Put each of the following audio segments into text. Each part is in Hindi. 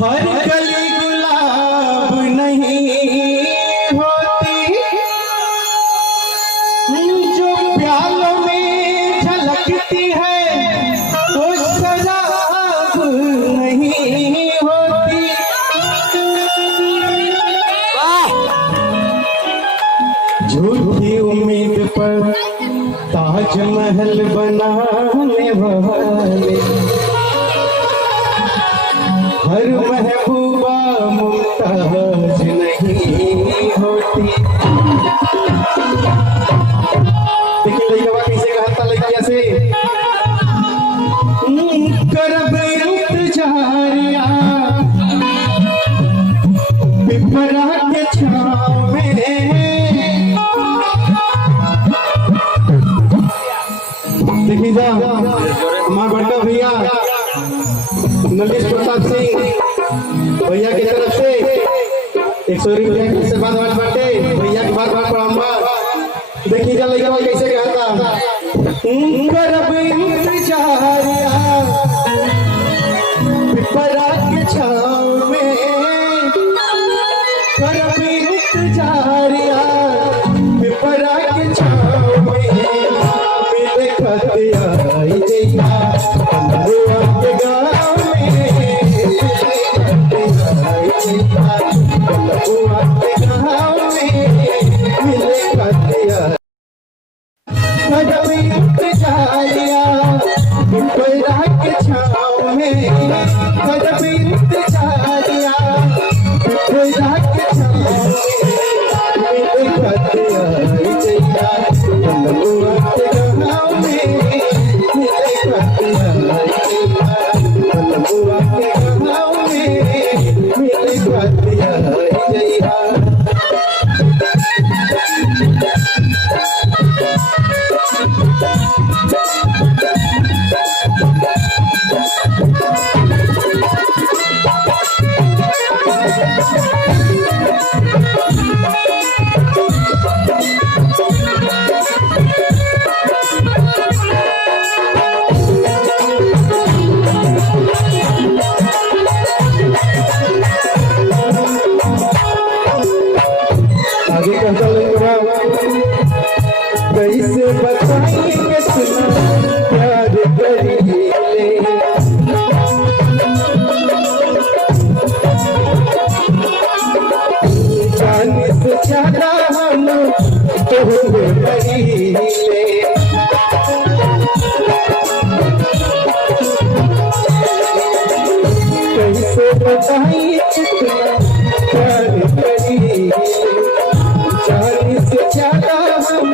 हर कली गुलाब नहीं होती, जो प्याल में झलकती है वो शराब नहीं होती। झूठी उम्मीद पर ताजमहल बनाने वाले हर महबूबा मुमताज नहीं होती। देखिए लइकवा कैसे कहता लइकिया से, करब इंतजारिया पिपरा के छाँव में। देखिए जा हमारा बड़का भैया नलिश प्रताप सिंह भैया की तरफ से 100 रुपया से बाद बाटे भैया के बाद प्रणाम। देखिए जा लइका कैसे कहता, करब इंतजारिया पिपरा के छाँव में, करब इंतजारिया पिपरा के छाँव में। मिले खतिया के गाँव में, मिले खतिया इंतजारिया पिपरा के छाँव में, करब इंतजारिया पिपरा के छाँव में। मिले खतिया गाँव में, मिले खतिया गाँव में, मिले खतिया जइया। आगे कहता लइकवा, कैसे बताएंगे सुना प्यार करीले, जाने से ज्यादा हम तोहरे करीले। कैसे बताएंगे सुना प्यार करीले, जाने से ज्यादा हम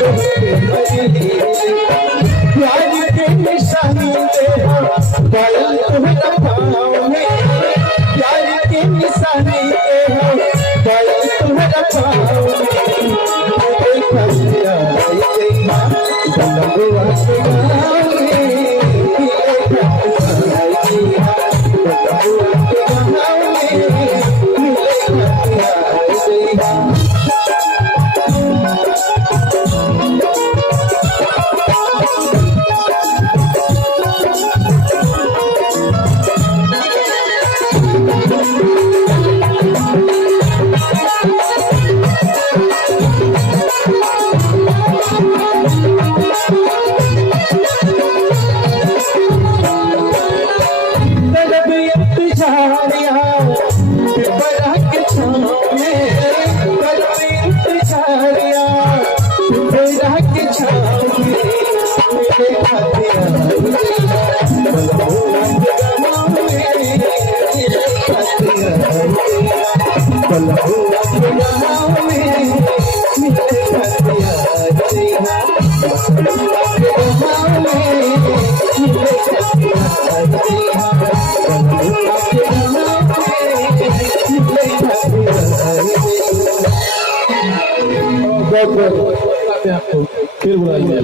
तोहरे करीले। प्यार के निशानी दे पायल तुम्हारा पाँव में, प्यार के निशानी दे पायल तुम्हारा पाँव में। देखा गंगवा के गाँव में, देखा गंगवा के गाँव में, मिले बहुत बहुत आपको फिर बुलाइए।